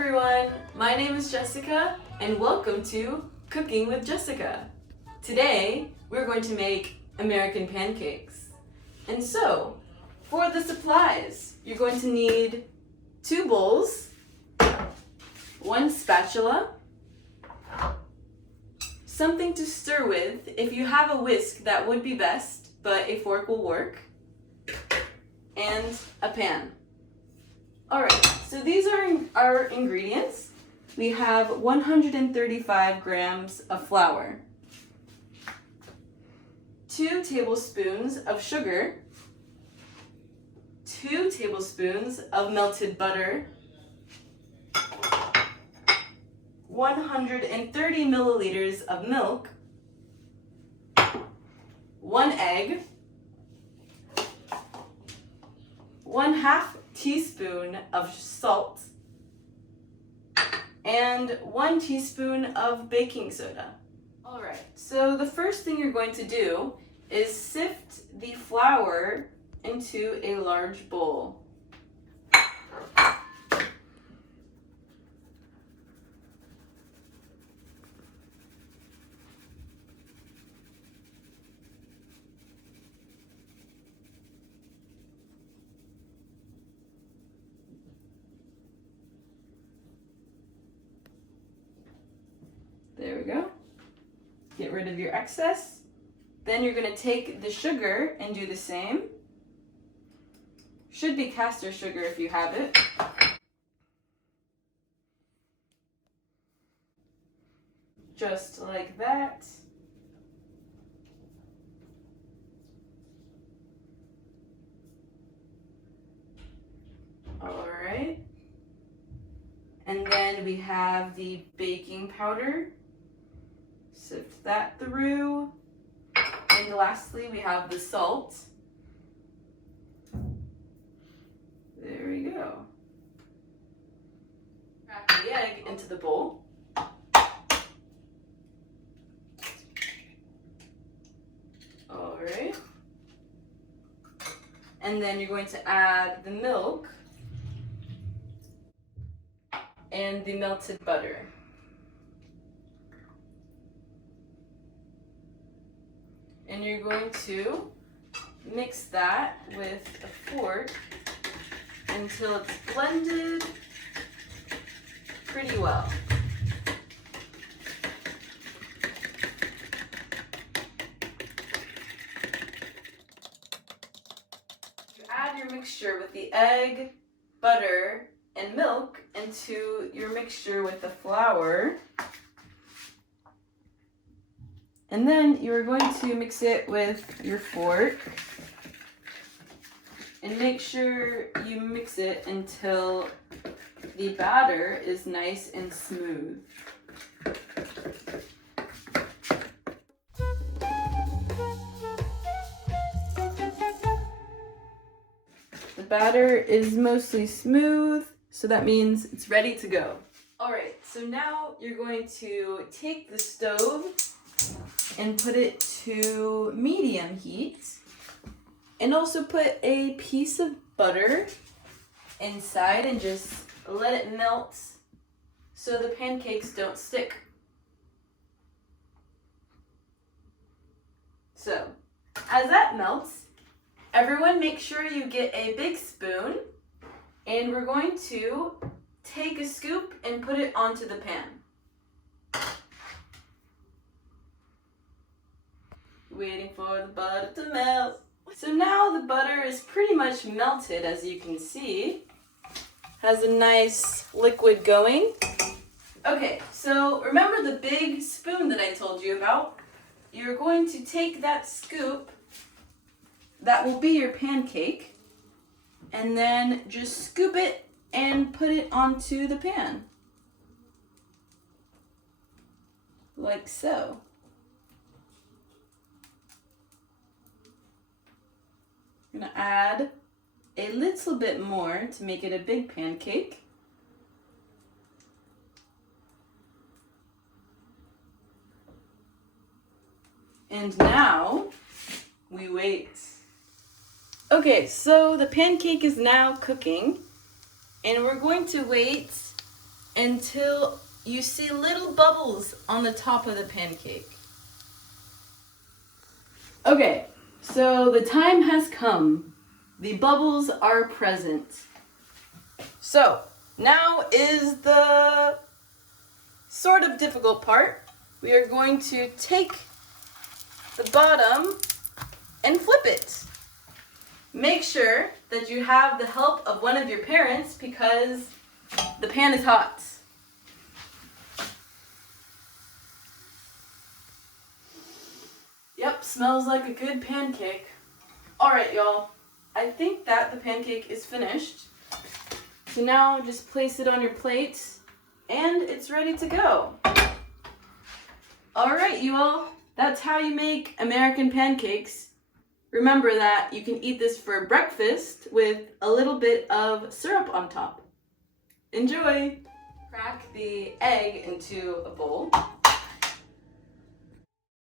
everyone, my name is Jessica and welcome to Cooking with Jessica. Today we're going to make American pancakes. And so, for the supplies, you're going to need 2 bowls, 1 spatula, something to stir with. If you have a whisk, that would be best, but a fork will work, and a pan. Alright, so these are our ingredients. We have 135 grams of flour, 2 tablespoons of sugar, 2 tablespoons of melted butter, 130 milliliters of milk, 1 egg, 1/2 teaspoon of salt, and 1 teaspoon of baking soda. Alright, so the first thing you're going to do is sift the flour into a large bowl. There we go. Get rid of your excess. Then you're going to take the sugar and do the same. Should be caster sugar if you have it. Just like that. All right. And then we have the baking powder. Sift that through. And lastly, we have the salt. There we go. Crack the egg into the bowl. All right. And then you're going to add the milk and the melted butter. And you're going to mix that with a fork until it's blended pretty well. You add your mixture with the egg, butter, and milk into your mixture with the flour. And then you're going to mix it with your fork and make sure you mix it until the batter is nice and smooth. The batter is mostly smooth, so that means it's ready to go. Alright, so now you're going to take the stove and put it to medium heat, and also put a piece of butter inside and just let it melt so the pancakes don't stick. So, as that melts, everyone make sure you get a big spoon, and we're going to take a scoop and put it onto the pan. Waiting for the butter to melt. So now the butter is pretty much melted, as you can see. Has a nice liquid going. Okay, so remember the big spoon that I told you about? You're going to take that scoop, that will be your pancake, and then just scoop it and put it onto the pan. Like so. I'm going to add a little bit more to make it a big pancake. And now we wait. Okay, so the pancake is now cooking, and we're going to wait until you see little bubbles on the top of the pancake. Okay, so the time has come. The bubbles are present. So, now is the sort of difficult part. We are going to take the bottom and flip it. Make sure that you have the help of one of your parents because the pan is hot. Yep, smells like a good pancake. Alright, y'all. I think that the pancake is finished. So now just place it on your plate and it's ready to go. Alright, you all. That's how you make American pancakes. Remember that you can eat this for breakfast with a little bit of syrup on top. Enjoy! Crack the egg into a bowl.